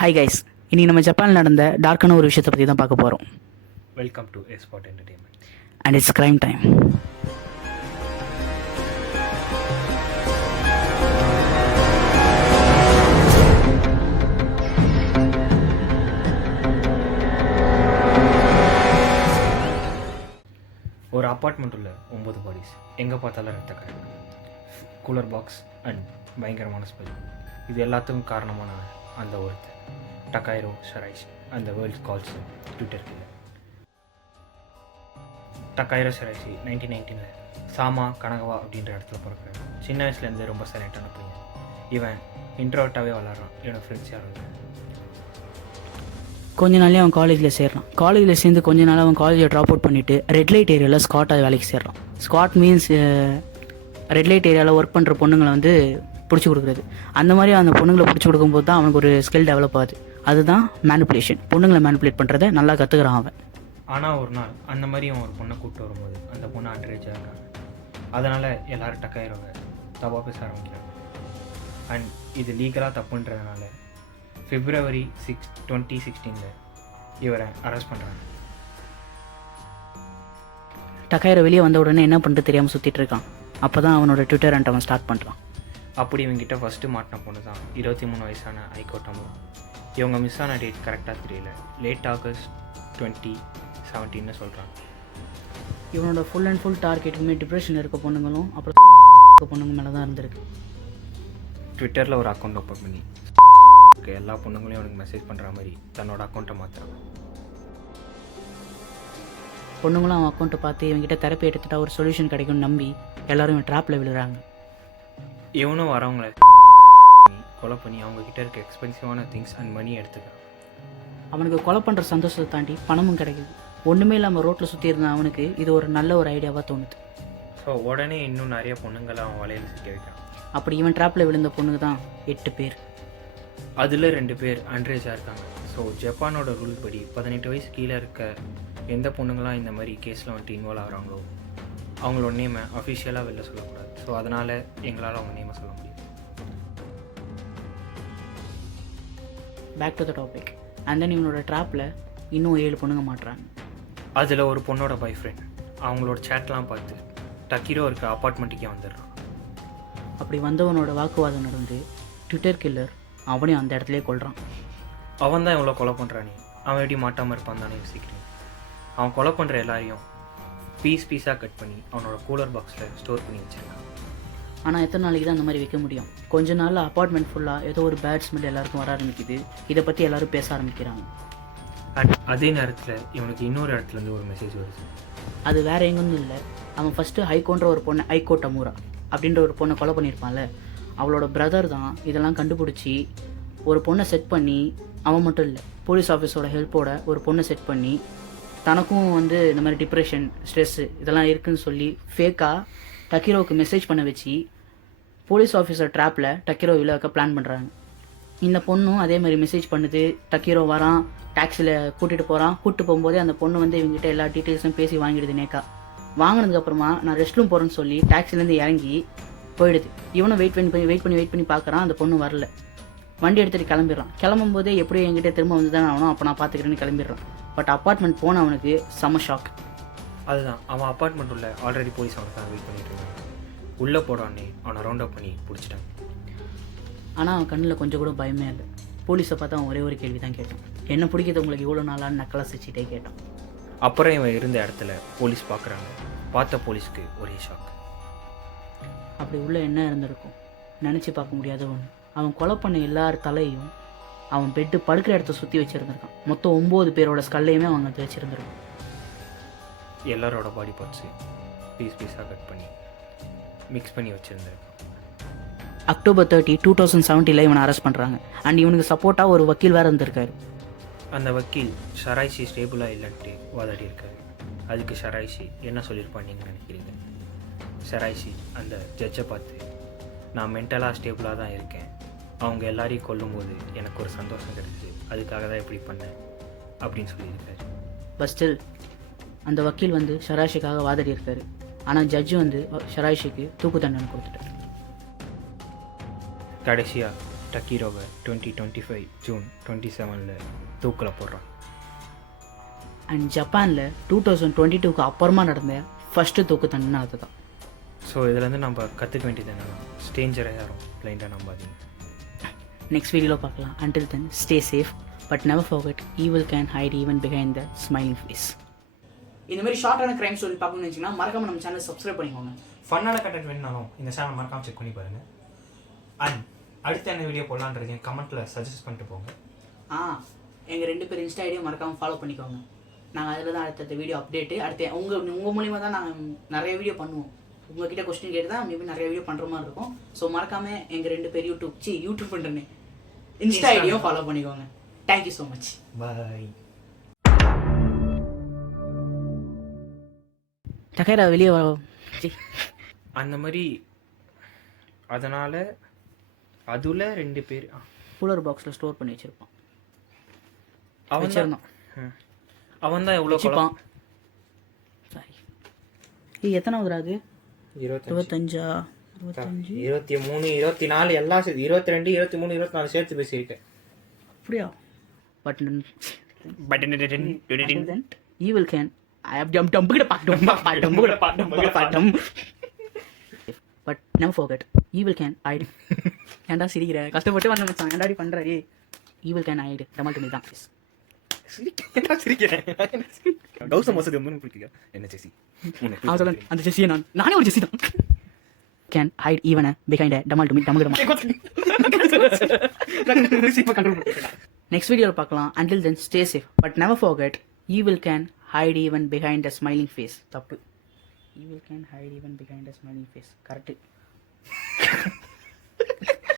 Hi guys, இனி நம்ம ஜப்பானில் நடந்த டார்க்கான ஒரு விஷயத்தை பற்றி தான் பார்க்க போகிறோம். Welcome to spot entertainment and it's crime time. ஒரு அப்பார்ட்மெண்ட் உள்ள 9 பாடிஸ், எங்கே பார்த்தாலும் ரத்த கரை, கூலர் பாக்ஸ் அண்ட் பயங்கரமான ஸ்மெல். இது எல்லாத்துக்கும் காரணமான அந்த ஒருத்தர் டக்காயிரோ ஷரைஷி, அந்த world calls Twitter killer. Takahiro Shiraishi 1919 Zama கனகவா அப்படின்ற இடத்துல பிறக்கிறார். சின்ன வயசுலேருந்து ரொம்ப சைலண்டான பையன். இவன் இன்ட்ரோவர்ட்டாகவே வளர்றான். இவனோட ஃப்ரெண்ட்ஸ் யாரும் இல்லை. கொஞ்ச நாளே அவன் காலேஜில் சேர்றான். காலேஜில் சேர்ந்து கொஞ்ச நாள் அவன் காலேஜை ட்ராப் அவுட் பண்ணிவிட்டு ரெட் லைட் ஏரியாவில் ஸ்காட்டாக வேலைக்கு சேர்றான். ஸ்காட் மீன்ஸ் ரெட் லைட் ஏரியாவில் ஒர்க் பண்ணுற பொண்ணுங்களை வந்து பிடிச்சி கொடுக்குறது. அந்த மாதிரி அந்த பொண்ணுங்களை பிடிச்சி கொடுக்கும்போது தான் அவனுக்கு ஒரு ஸ்கில் டெவலப் ஆகுது. அதுதான் மேனிப்புலேஷன். பொண்ணுங்களை மேனிப்புலேட் பண்ணுறதை நல்லா கற்றுக்கிறான் அவன். ஆனால் ஒரு நாள் அந்த மாதிரி அவன் ஒரு பொண்ணை கூப்பிட்டு வரும்போது அந்த பொண்ணை அண்டரேஜாக இருக்காங்க. அதனால் எல்லோரும் டக்காயிரோவை தப்பாக பேச ஆரம்பிக்கிறாங்க. அண்ட் இது லீகலாக தப்புன்றதுனால February 6, 2016 இவரை அரெஸ்ட் பண்ணுறாங்க. டக்காயிரோ வெளியே வந்த உடனே என்ன பண்ணுறது தெரியாமல் சுற்றிட்டு இருக்கான். அப்போ தான் அவனோட ட்விட்டர் அண்ட் அவன் ஸ்டார்ட் பண்ணுறான். அப்படி இவங்கிட்ட ஃபஸ்ட்டு மாட்டின பொண்ணு தான் 23 வயசான ஐகோட்டமோ. இவங்க மிஸ் ஆன டேட் கரெக்டாக தெரியல. லேட் ஆகஸ்ட் 2017 சொல்கிறாங்க. இவனோட ஃபுல் அண்ட் ஃபுல் டார்கெட்டுமே டிப்ரெஷன் இருக்க பொண்ணுங்களும் அப்புறம் பொண்ணுங்க மேலே தான் இருந்திருக்கு. ட்விட்டரில் ஒரு அக்கௌண்ட் ஓப்பன் பண்ணி எல்லா பொண்ணுங்களையும் அவனுக்கு மெசேஜ் பண்ணுற மாதிரி தன்னோட அக்கௌண்ட்டை மாற்றுறான். பொண்ணுங்களும் அவன் அக்கௌண்ட்டை பார்த்து இவங்ககிட்ட தெரப்பி எடுத்துட்டா ஒரு சொல்யூஷன் கிடைக்கும்னு நம்பி எல்லாரும் இவன் ட்ராப்பில் விழுறாங்க. இவனும் வரவங்களை கொலை பண்ணி அவங்கக்கிட்ட இருக்க எக்ஸ்பென்சிவான திங்ஸ் அண்ட் மணி எடுத்துக்கிறான். அவனுக்கு கொலை பண்ணுற சந்தோஷத்தை தாண்டி பணமும் கிடைக்குது. ஒன்றுமே இல்லாமல் ரோட்டில் சுற்றி இருந்த அவனுக்கு இது ஒரு நல்ல ஒரு ஐடியாவாக தோணுது. ஸோ உடனே இன்னும் நிறைய பொண்ணுங்களை அவன் வலையில் சிக்க வைக்கிறான். அப்படி இவன் ட்ராப்பில் விழுந்த பொண்ணுங்க தான் 8 பேர். அதில் 2 பேர் அண்ட்ரேஜாக இருக்காங்க. ஸோ ஜப்பானோட ரூல் படி 18 வயசு கீழே இருக்க எந்த பொண்ணுங்களாம் இந்த மாதிரி கேஸில் வந்துட்டு இன்வால்வ் ஆகிறாங்களோ அவங்களோட நேமை அஃபிஷியலாக வெளில சொல்லக்கூடாது. ஸோ அதனால் எங்களால் அவங்க நேமை சொல்ல முடியும். Back to the topic. And then இவனோட ட்ராப்பில் இன்னும் 7 பொண்ணுங்க மாட்டுறாங்க. அதில் ஒரு பொண்ணோட பாய் ஃப்ரெண்ட் அவங்களோட சேட்லாம் பார்த்து டக்கிரோ இருக்க அப்பார்ட்மெண்ட்டுக்கே வந்துடுறான். அப்படி வந்தவனோட வாக்குவாதம் நடந்து ட்விட்டர் கில்லர் அவனையும் அந்த இடத்துலேயே கொள்கிறான். அவன் தான் இவ்வளோ கொலை பண்ணுறானே, அவன் எப்படி மாட்டாமல் இருப்பான் தானே யோசிக்கிறேன். அவன் கொலை பண்ணுற எல்லாரையும் பீஸாக கட் பண்ணி அவனோட கூலர் பாக்ஸில் ஸ்டோர் பண்ணி வச்சிருக்கான். ஆனால் எத்தனை நாளைக்கு தான் அந்த மாதிரி வைக்க முடியும்? கொஞ்ச நாளில் அப்பார்ட்மெண்ட் ஃபுல்லாக ஏதோ ஒரு பேட் ஸ்மெல் எல்லாருக்கும் வர ஆரம்பிக்குது. இதை பற்றி எல்லோரும் பேச ஆரம்பிக்கிறாங்க. அண்ட் அதே நேரத்தில் இவனுக்கு இன்னொரு இடத்துலேருந்து ஒரு மெசேஜ் வருது. அது வேறு எங்கேயும் இல்லை. அவன் ஃபஸ்ட்டு ஹைகோன்ற ஒரு பொண்ணை ஐகோ டமுரா அப்படின்ற ஒரு பொண்ணை கொலை பண்ணியிருப்பான்ல, அவளோட பிரதர் தான் இதெல்லாம் கண்டுபிடிச்சி ஒரு பொண்ணை செட் பண்ணி, அவன் மட்டும் இல்லை போலீஸ் ஆஃபீஸோட ஹெல்ப்போட ஒரு பொண்ணை செட் பண்ணி தனக்கும் வந்து இந்த மாதிரி டிப்ரெஷன் ஸ்ட்ரெஸ்ஸு இதெல்லாம் இருக்குதுன்னு சொல்லி ஃபேக்காக டக்கிரோவுக்கு மெசேஜ் பண்ண வச்சு போலீஸ் ஆஃபீஸர் ட்ராப்பில் டக்கிரோ விழாக்க பிளான் பண்ணுறாங்க. இந்த பொண்ணும் அதே மாதிரி மெசேஜ் பண்ணுது. டக்கிரோ வரான், டாக்ஸியில் கூட்டிகிட்டு போகிறான். கூப்பிட்டு போகும்போதே அந்த பொண்ணு வந்து இவங்ககிட்ட எல்லா டீட்டெயில்ஸும் பேசி வாங்கிடுது. நேக்கா வாங்கினதுக்கப்புறமா நான் ரெஸ்ட் ரூம் போகிறேன்னு சொல்லி டாக்ஸிலேருந்து இறங்கி போயிடுது. இவனும் வெயிட் பண்ணி பார்க்குறான். அந்த பொண்ணு வரல. வண்டி எடுத்துகிட்டு கிளம்பிடுறான். கிளம்பும்போதே எப்படியும் என்கிட்ட திரும்ப வந்து தான் ஆகணும், அப்போ நான் பார்த்துக்கிறேன்னு கிளம்பிடுறான். பட் அப்பார்ட்மெண்ட் போன அவனுக்கு செம்ம ஷாக். அதுதான் அவன் அப்பார்ட்மெண்ட் உள்ள ஆல்ரெடி போலீஸ் அவனுக்காக வெயிட் பண்ணிட்டு இருக்காங்க. உள்ளே போடானே அவனை ரவுண்ட் அப் பண்ணி பிடிச்சிட்டாங்க. ஆனால் அவன் கண்ணில் கொஞ்சம் கூட பயமே இல்லை. போலீஸை பார்த்தா அவன் ஒரே ஒரு கேள்வி தான் கேட்டான், என்ன பிடிக்கிறது உங்களுக்கு இவ்வளோ நாளான்னு நக்கலாக சிரிச்சிட்டே கேட்டான். அப்புறம் இவன் இருந்த இடத்துல போலீஸ் பார்க்குறாங்க. பார்த்த போலீஸ்க்கு ஒரே ஷாக். அப்படி உள்ள என்ன இருந்திருக்கும் நினச்சி பார்க்க முடியாத ஒன்று. அவன் கொலை பண்ண எல்லார் தலையும் அவன் பெட்டு படுக்கிற இடத்த சுற்றி வச்சுருந்துருக்கான். மொத்தம் 9 பேரோட ஸ்கல்லையுமே அவன் அதை வச்சுருந்துருக்கான். எல்லாரோட பாடி பார்ட்ஸு பீஸாக கட் பண்ணி மிக்ஸ் பண்ணி வச்சுருந்துருக்கான். October 30, 2017 இவனை அரெஸ்ட் பண்ணுறாங்க. அண்ட் இவனுக்கு சப்போர்ட்டாக ஒரு வக்கீல் வேறு இருந்திருக்காரு. அந்த வக்கீல் ஷரைஷி ஸ்டேபிளாக இல்லைன்ட்டு வாதாடி இருக்காரு. அதுக்கு ஷரைஷி என்ன சொல்லியிருப்பான்னு நீங்கள் நினைக்கிறீங்க? ஷரைஷி அந்த ஜட்ஜை பார்த்து, நான் மென்டலாக ஸ்டேபிளாக தான் இருக்கேன், அவங்க எல்லாரையும் கொல்லும்போது எனக்கு ஒரு சந்தோஷம் கிடைச்சிது, அதுக்காக தான் இப்படி பண்ணேன் அப்படின்னு சொல்லியிருக்காரு. பட் ஸ்டில் அந்த வக்கீல் வந்து ஷராஷிக்காக வாதாடி இருக்காரு. ஆனால் ஜட்ஜு வந்து ஷராஷிக்கு தூக்கு தண்டனை கொடுத்துட்டார். கடைசியாக டக்கீரோவை 2025 ஜூன் 27 தூக்கில் போடுறான். அண்ட் ஜப்பானில் 2022க்கு அப்புறமா நடந்த ஃபஸ்ட்டு தூக்கு தண்டனை அதுதான். ஸோ இதுலேருந்து நம்ம கற்றுக்க வேண்டியது என்னன்னா, ஸ்டேஞ்சரை யாரும் பிளைண்டாக நம்பாதீங்க. நெக்ஸ்ட் வீடியோவில் பார்க்கலாம். until then stay safe but never forget evil can hide even behind the smiling face. இந்த மாதிரி ஷார்ட்டான கிரைம் ஸ்டோரி பார்க்கணும்னு நினச்சிங்கன்னா மறக்காம நம்ம சேனல் சப்ஸ்கிரைப் பண்ணிக்கோங்க. ஃபன்னான கண்டென்ட் வேணுனாலும் இந்த சேனல் மறக்காம செக் பண்ணி பாருங்கள். அண்ட் அடுத்த என்ன வீடியோ போடலான்றதையும் கமெண்ட்டில் சஜஸ்ட் பண்ணிட்டு போங்க. எங்கள் 2 பேர் இன்ஸ்டா ஐடியும் மறக்காமல் ஃபாலோ பண்ணிக்கோங்க. நாங்கள் அதில் தான் அடுத்த வீடியோ அப்டேட்டு அடுத்த உங்கள் மூலிமா தான் நாங்கள் நிறைய வீடியோ பண்ணுவோம். உங்ககிட்ட கொஸ்டின் கேட்டு தான் மேபி நிறைய வீடியோ பண்ணுற மாதிரி இருக்கும். ஸோ மறக்காமல் எங்கள் 2 பேர் யூடியூப் பண்ணுறேன்னு இன்ஸ்டா ஐடியும் ஃபாலோ பண்ணிக்கோங்க. Thank you so much. Bye. Takahiro வெளியே வர அந்த மாதிரி அதனால் அதில் 2 பேர் கூலர் பாக்ஸில் ஸ்டோர் பண்ணி வச்சுருப்பான். அவன் தான் எவ்வளோ வச்சுப்பான். சாரி எத்தனாவது அது? 25 23 24 எல்லாம் சேர்த்து 22 23 24 சேர்த்து பேசியிருக்கேன். அப்படியா? But evil can but never forget evil can hide. ஏன்டா சிரிக்கிற? கஷ்டப்பட்டு வந்து மச்சான் ஏன்டாடி பண்றாரு? evil can hide டமால் டு மீ தான் சிரிக்கிறேன். கௌசம் மசூதி ரொம்ப பிடிக்குங்க. என்ன ஜெசி? அந்த ஜெசியை நானே ஒரு ஜெசி தான். can hide even behind a டமால் டு மீ டமால் நெக்ஸ்ட் வீடியோவில் பார்க்கலாம். until then stay safe but never forget evil can hide even behind a smiling face. தப்பு. evil can hide even behind a smiling face. Correct.